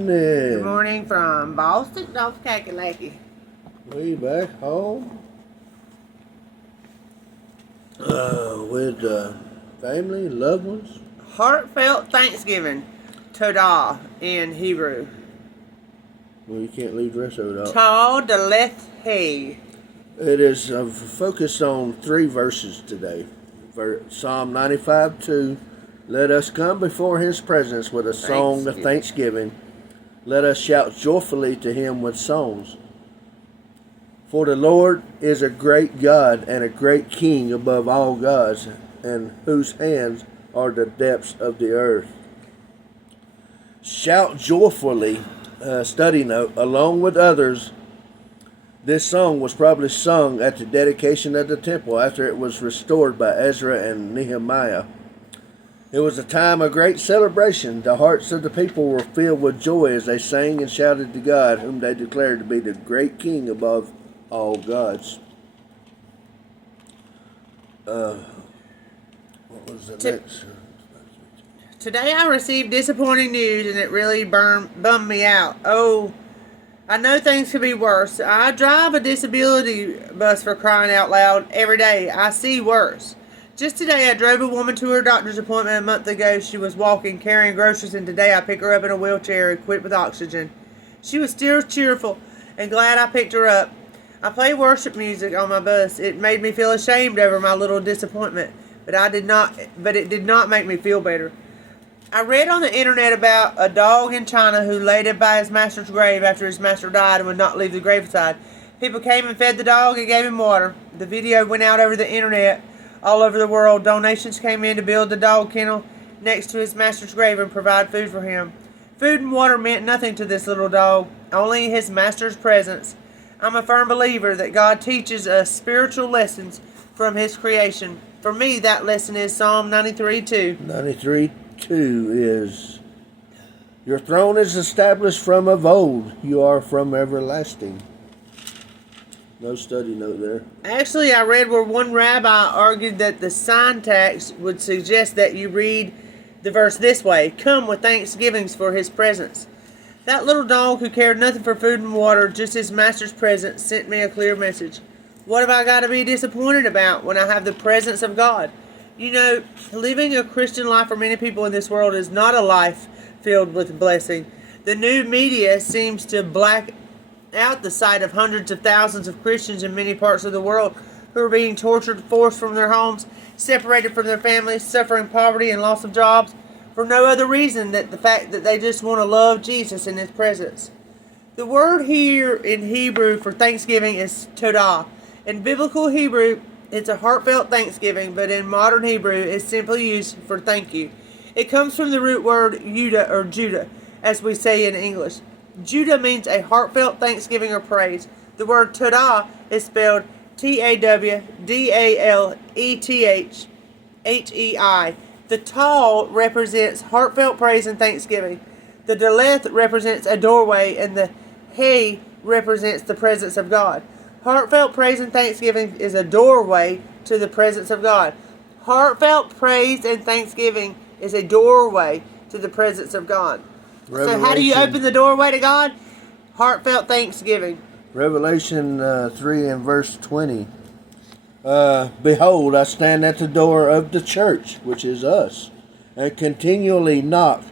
morning. Good morning from Boston, North Kakalaki. We back home with family, loved ones. Heartfelt Thanksgiving, Todah in Hebrew. Well, you can't leave the rest of it out. Tal Deleth Hay. It is focused on 3 verses today. Psalm 95:2. Let us come before his presence with a song of thanksgiving. Let us shout joyfully to him with songs. For the Lord is a great God and a great King above all gods, and whose hands are the depths of the earth. Shout joyfully, study note, along with others. This song was probably sung at the dedication of the temple after it was restored by Ezra and Nehemiah. It was a time of great celebration. The hearts of the people were filled with joy as they sang and shouted to God, whom they declared to be the great King above all gods. What was the next? Today I received disappointing news and it really bummed me out. Oh, I know things could be worse. I drive a disability bus, for crying out loud, every day. I see worse. Just today I drove a woman to her doctor's appointment a month ago. She was walking, carrying groceries, and today I pick her up in a wheelchair equipped with oxygen. She was still cheerful and glad I picked her up. I play worship music on my bus. It made me feel ashamed over my little disappointment, but it did not make me feel better. I read on the internet about a dog in China who laid by his master's grave after his master died and would not leave the graveside. People came and fed the dog and gave him water. The video went out over the internet all over the world. Donations came in to build the dog kennel next to his master's grave and provide food for him. Food and water meant nothing to this little dog, only his master's presence. I'm a firm believer that God teaches us spiritual lessons from his creation. For me, that lesson is Psalm 93:2. 93:2 is, your throne is established from of old. You are from everlasting. No study note there. Actually, I read where one rabbi argued that the syntax would suggest that you read the verse this way: come with thanksgivings for his presence. That little dog who cared nothing for food and water, just his master's presence, sent me a clear message. What have I got to be disappointed about when I have the presence of God? You know, living a Christian life for many people in this world is not a life filled with blessing. The new media seems to black out the sight of hundreds of thousands of Christians in many parts of the world who are being tortured, forced from their homes, separated from their families, suffering poverty and loss of jobs, for no other reason than the fact that they just want to love Jesus in his presence. The word here in Hebrew for thanksgiving is Todah. In biblical Hebrew, it's a heartfelt thanksgiving, but in modern Hebrew, it's simply used for thank you. It comes from the root word Judah, as we say in English. Judah means a heartfelt thanksgiving or praise. The word Todah is spelled Tawdalethhei. The Tal represents heartfelt praise and thanksgiving. The Deleth represents a doorway, and the Hay represents the presence of God. Heartfelt praise and thanksgiving is a doorway to the presence of God. Heartfelt praise and thanksgiving is a doorway to the presence of God. So how do you open the doorway to God? Heartfelt thanksgiving. Revelation 3 and verse 20. Behold, I stand at the door of the church, which is us, and continually knock.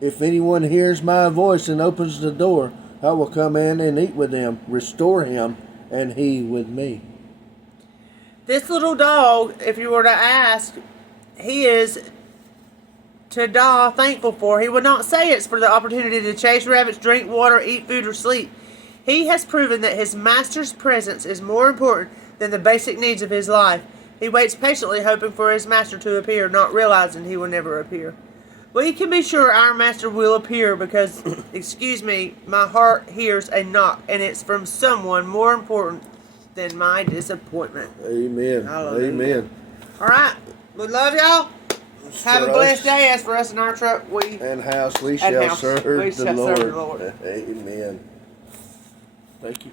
If anyone hears my voice and opens the door, I will come in and eat with him, restore him, and he with me. This little dog, if you were to ask, he is Todah thankful for. He would not say it's for the opportunity to chase rabbits, drink water, eat food, or sleep. He has proven that his master's presence is more important than the basic needs of his life. He waits patiently, hoping for his master to appear, not realizing he will never appear. We can be sure our master will appear because, my heart hears a knock, and it's from someone more important than my disappointment. Amen. Hallelujah. Amen. All right. We love y'all. Have a blessed day. As for us in our truck, we shall serve the Lord. Lord. Amen. Thank you.